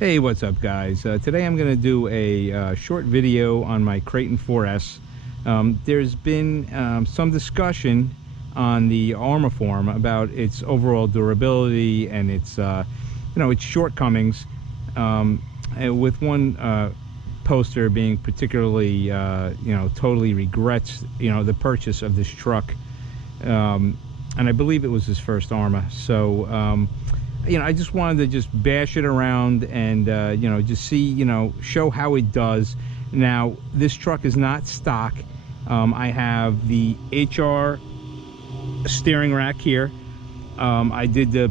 Hey, what's up guys? Today I'm going to do a short video on my Kraton 4S. There's been some discussion on the Armaform about its overall durability and its its shortcomings, with one poster being particularly totally regrets the purchase of this truck, and I believe it was his first Arma. So I just wanted to just bash it around and just see, show how it does. Now, this truck is not stock. I have the HR steering rack here. I did the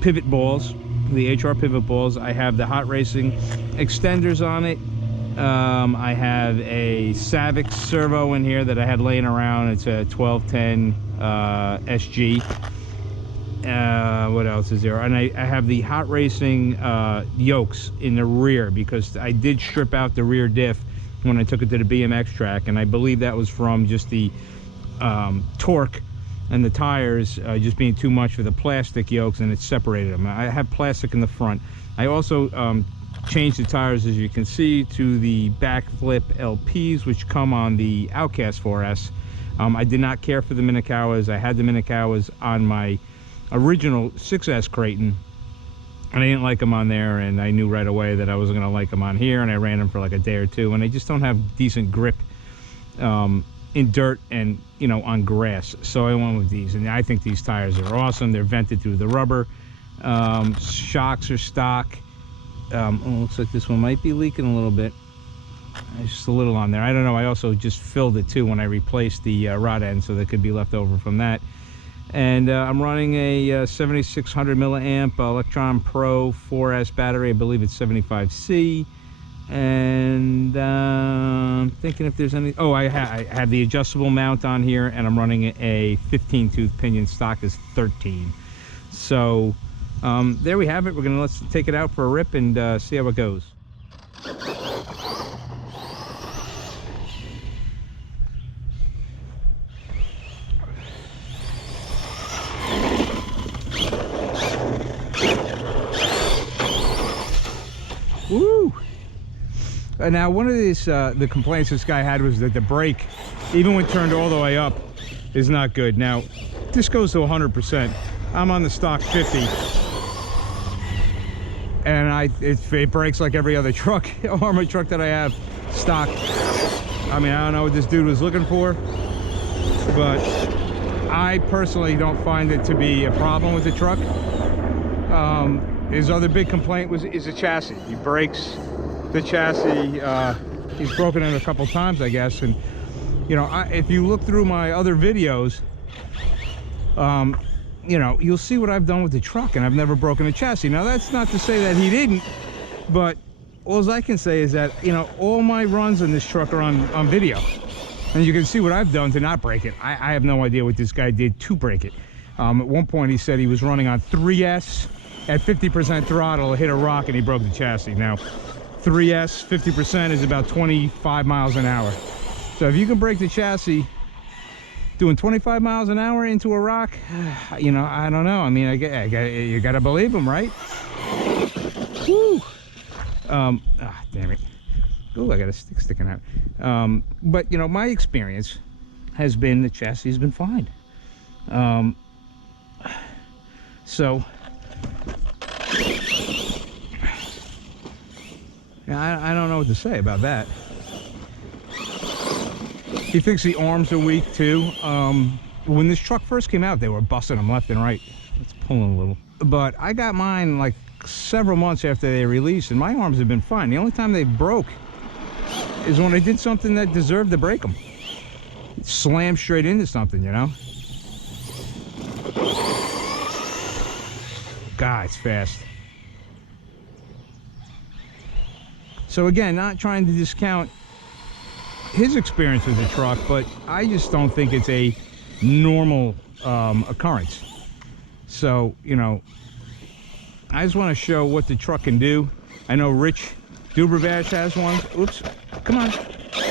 pivot balls, the HR pivot balls. I have the hot racing extenders on it. I have a Savic servo in here that I had laying around. It's a 1210 SG. What else is there? And I have the hot racing yokes in the rear, because I did strip out the rear diff when I took it to the BMX track, and I believe that was from just the torque and the tires just being too much for the plastic yokes, and it separated them. I have plastic in the front. I also changed the tires, as you can see, to the backflip LPs, which come on the Outcast 4S. I did not care for the Minikawas. I had the Minikawas on my original 6S Kraton, and I didn't like them on there, and I knew right away that I wasn't going to like them on here, and I ran them for like a day or two, and they just don't have decent grip in dirt and on grass. So I went with these, and I think these tires are awesome. They're vented through the rubber. Shocks are stock. Looks like this one might be leaking a little bit. There's just a little on there. I don't know. I also just filled it too when I replaced the rod end, so there could be left over from that. And I'm running a 7600 milliamp Electron Pro 4S battery. I believe it's 75C. And I'm thinking if there's any... Oh, I have the adjustable mount on here, and I'm running a 15-tooth pinion. Stock is 13. So there we have it. Let's take it out for a rip and see how it goes. Woo! Now, one of these the complaints this guy had was that the brake, even when turned all the way up, is not good. Now, this goes to 100%. I'm on the stock 50, and it brakes like every other truck, Arma truck that I have, stock. I mean, I don't know what this dude was looking for, but I personally don't find it to be a problem with the truck. His other big complaint is the chassis. He breaks the chassis. He's broken it a couple times, I guess. And if you look through my other videos, you'll see what I've done with the truck, and I've never broken a chassis. Now, that's not to say that he didn't, but all I can say is that all my runs on this truck are on video, and you can see what I've done to not break it. I have no idea what this guy did to break it. At one point, he said he was running on 3S. At 50% throttle, hit a rock and he broke the chassis. Now, 3S, 50% is about 25 miles an hour. So if you can break the chassis doing 25 miles an hour into a rock, I don't know. I mean, you got to believe him, right? Woo! Damn it. Ooh, I got a stick sticking out. But, my experience has been the chassis has been fine. So... I don't know what to say about that. He thinks the arms are weak too. When this truck first came out, they were busting them left and right. It's pulling a little. But I got mine like several months after they released, and my arms have been fine. The only time they broke is when I did something that deserved to break them. It slammed straight into something, God, it's fast. So again, not trying to discount his experience with the truck, but I just don't think it's a normal occurrence. So, I just want to show what the truck can do. I know Rich Duberbash has one. Oops, come on.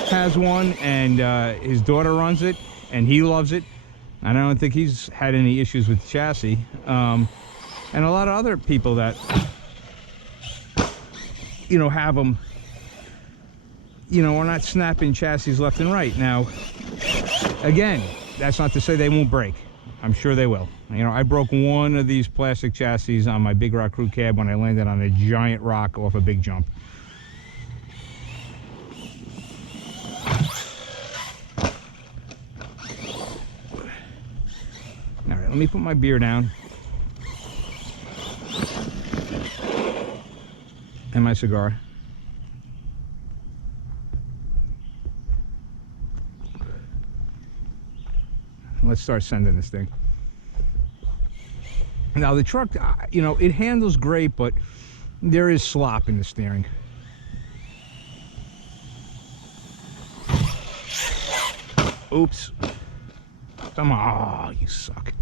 Has one, and his daughter runs it, and he loves it. I don't think he's had any issues with the chassis. And a lot of other people that you know, have them, you know, we're not snapping chassis left and right. Now, again, that's not to say they won't break. I'm sure they will. You know, I broke one of these plastic chassis on my Big Rock crew cab when I landed on a giant rock off a big jump. All right, let me put my beer down. And my cigar. Let's start sending this thing. Now the truck, you know, it handles great, but there is slop in the steering. Oops. Come on, oh, you suck.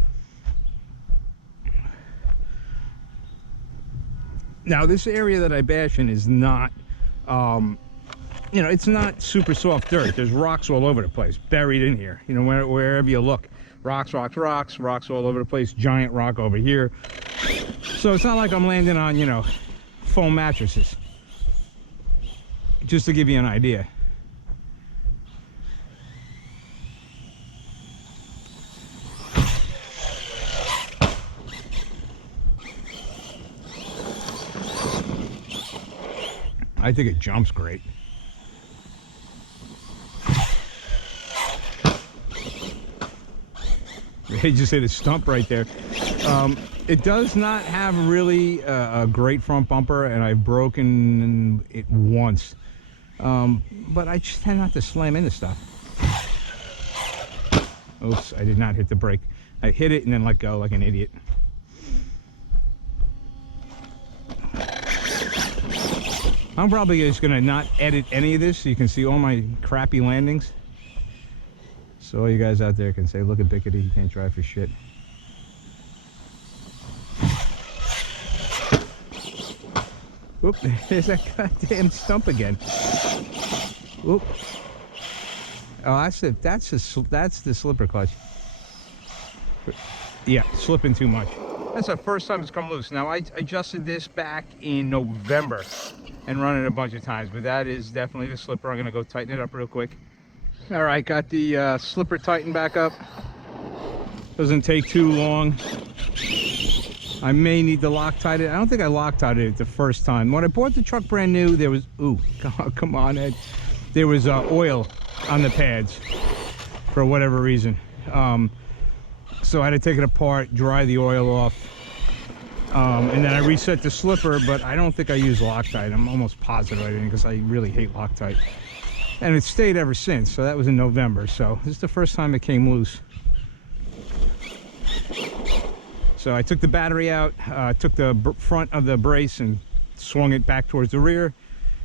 Now this area that I bash in is not, you know, it's not super soft dirt. There's rocks all over the place, buried in here. You know, wherever you look, rocks, rocks, rocks, rocks all over the place. Giant rock over here. So it's not like I'm landing on, you know, foam mattresses. Just to give you an idea. I think it jumps great. They just hit a stump right there. It does not have really a great front bumper, and I've broken it once. But I just tend not to slam into stuff. Oops, I did not hit the brake. I hit it and then let go like an idiot. I'm probably just gonna not edit any of this so you can see all my crappy landings. So all you guys out there can say, look at Bickety, he can't drive for shit. Whoop, there's that goddamn stump again. Whoop. Oh, that's the slipper clutch. Yeah, slipping too much. That's the first time it's come loose. Now I adjusted this back in November and run it a bunch of times, but that is definitely the slipper. I'm gonna go tighten it up real quick. All right, got the slipper tightened back up. Doesn't take too long. I may need to Loctite it. I don't think I Loctited it the first time. When I bought the truck brand new, there was, ooh, come on, Ed. There was oil on the pads for whatever reason. So I had to take it apart, dry the oil off. And then I reset the slipper, but I don't think I used Loctite. I'm almost positive I didn't, because I really hate Loctite. And it stayed ever since, so that was in November. So this is the first time it came loose. So I took the battery out, took the front of the brace and swung it back towards the rear.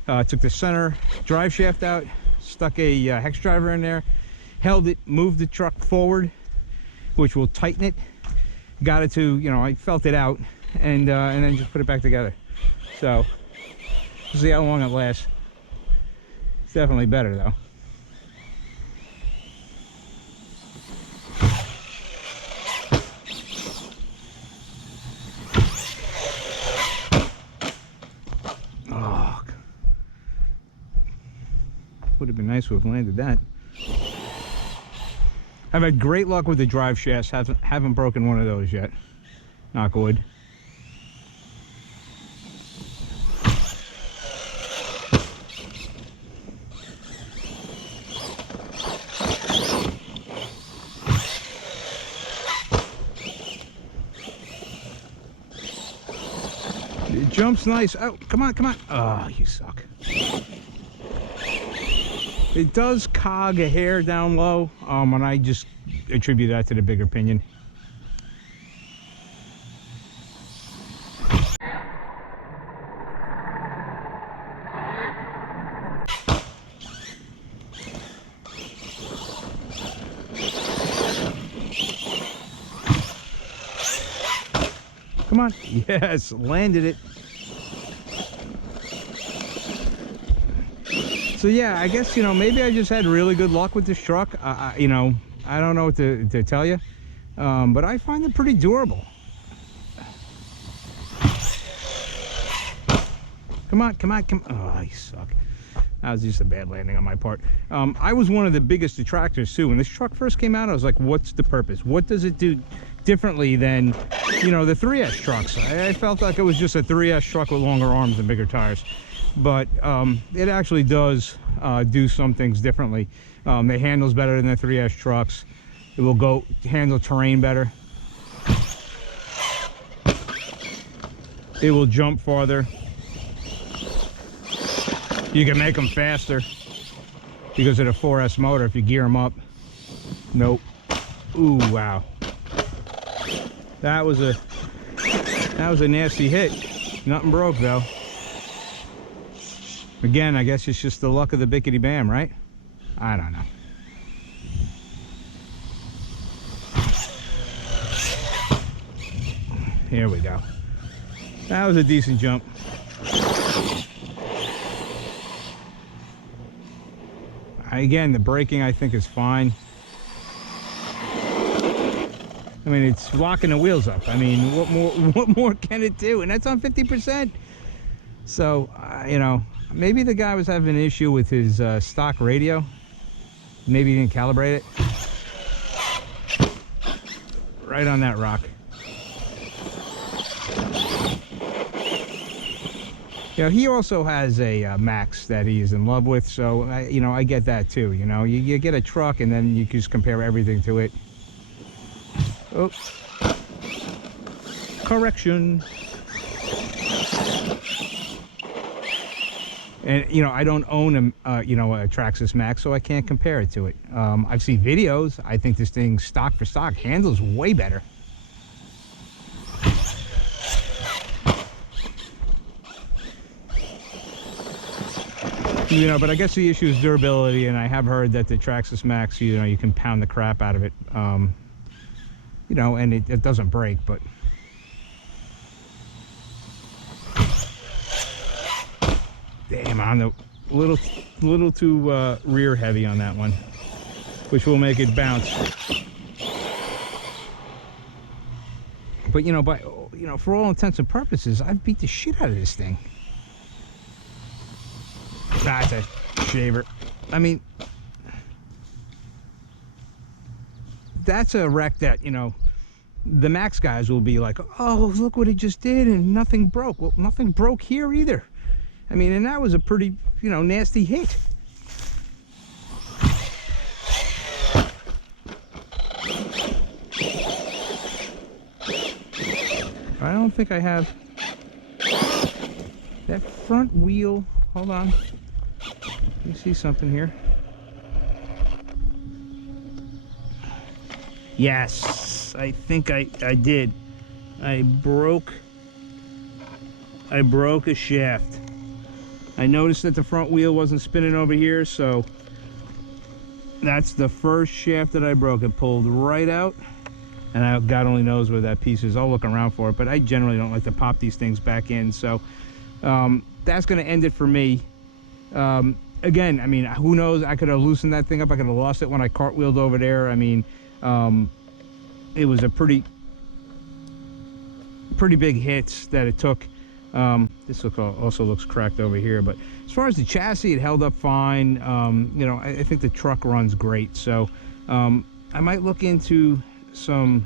Took the center drive shaft out, stuck a hex driver in there, held it, moved the truck forward, which will tighten it. Got it to, you know, I felt it out, and then just put it back together. So we'll see how long it lasts. It's definitely better though. Oh, would have been nice to have landed that. I've had great luck with the drive shafts. Haven't broken one of those yet. Knock wood. It jumps nice. Oh, come on, come on. Oh, you suck. It does cog a hair down low, and I just attribute that to the bigger pinion. Come on. Yes, landed it. So yeah, I guess, you know, maybe I just had really good luck with this truck. You know, I don't know what to tell you, but I find it pretty durable. Come on, come on, come on. Oh, you suck. That was just a bad landing on my part. I was one of the biggest detractors too. When this truck first came out, I was like, what's the purpose? What does it do differently than, you know, the 3S trucks? I felt like it was just a 3S truck with longer arms and bigger tires. But it actually does do some things differently. It handles better than the 3S trucks. It will handle terrain better. It will jump farther. You can make them faster because of the 4S motor if you gear them up. Nope. Ooh, wow. That was a nasty hit. Nothing broke though. Again, I guess it's just the luck of the bickety bam, right? I don't know. Here we go. That was a decent jump. Again, the braking I think is fine. I mean, it's locking the wheels up. I mean, what more can it do? And that's on 50%. So, you know, maybe the guy was having an issue with his stock radio. Maybe he didn't calibrate it. Right on that rock. You know, he also has a Max that he is in love with, so you know, I get that too. You know, you get a truck and then you just compare everything to it. Oh, correction. And you know, I don't own you know, a Traxxas Max, so I can't compare it to it. I've seen videos. I think this thing, stock for stock, handles way better. You know, but I guess the issue is durability, and I have heard that the Traxxas Max, you know, you can pound the crap out of it, you know, and it doesn't break, but damn, I'm a little too rear heavy on that one, which will make it bounce. But you know, for all intents and purposes, I've beat the shit out of this thing. That's a shaver. I mean, that's a wreck that, you know, the Max guys will be like, oh, look what it just did and nothing broke. Well, nothing broke here either. I mean, and that was a pretty, you know, nasty hit. I don't think I have that front wheel. Hold on. You see something here? Yes, I think I did. I broke a shaft. I noticed that the front wheel wasn't spinning over here, so that's the first shaft that I broke. It pulled right out, and God only knows where that piece is. I'll look around for it, but I generally don't like to pop these things back in, so that's going to end it for me. Again, I mean, who knows? I could have loosened that thing up. I could have lost it when I cartwheeled over there. I mean, it was a pretty big hit that it took. This also looks cracked over here, but as far as the chassis, it held up fine. You know, I think the truck runs great. So I might look into some,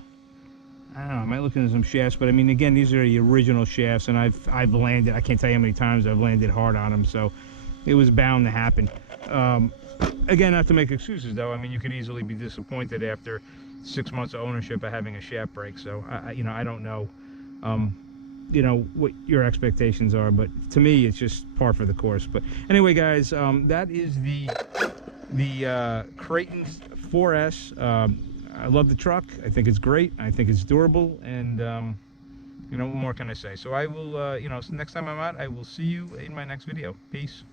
I don't know, I might look into some shafts, but I mean, again, these are the original shafts, and I've landed, I can't tell you how many times I've landed hard on them, so it was bound to happen. Again, not to make excuses though. I mean, you could easily be disappointed after 6 months of ownership of having a shaft break. So you know, I don't know, you know, what your expectations are, but to me, it's just par for the course. But anyway, guys, that is the Kraton 4S. I love the truck. I think it's great. I think it's durable, and you know, what more can I say? So I will, you know, next time I'm out, I will see you in my next video. Peace.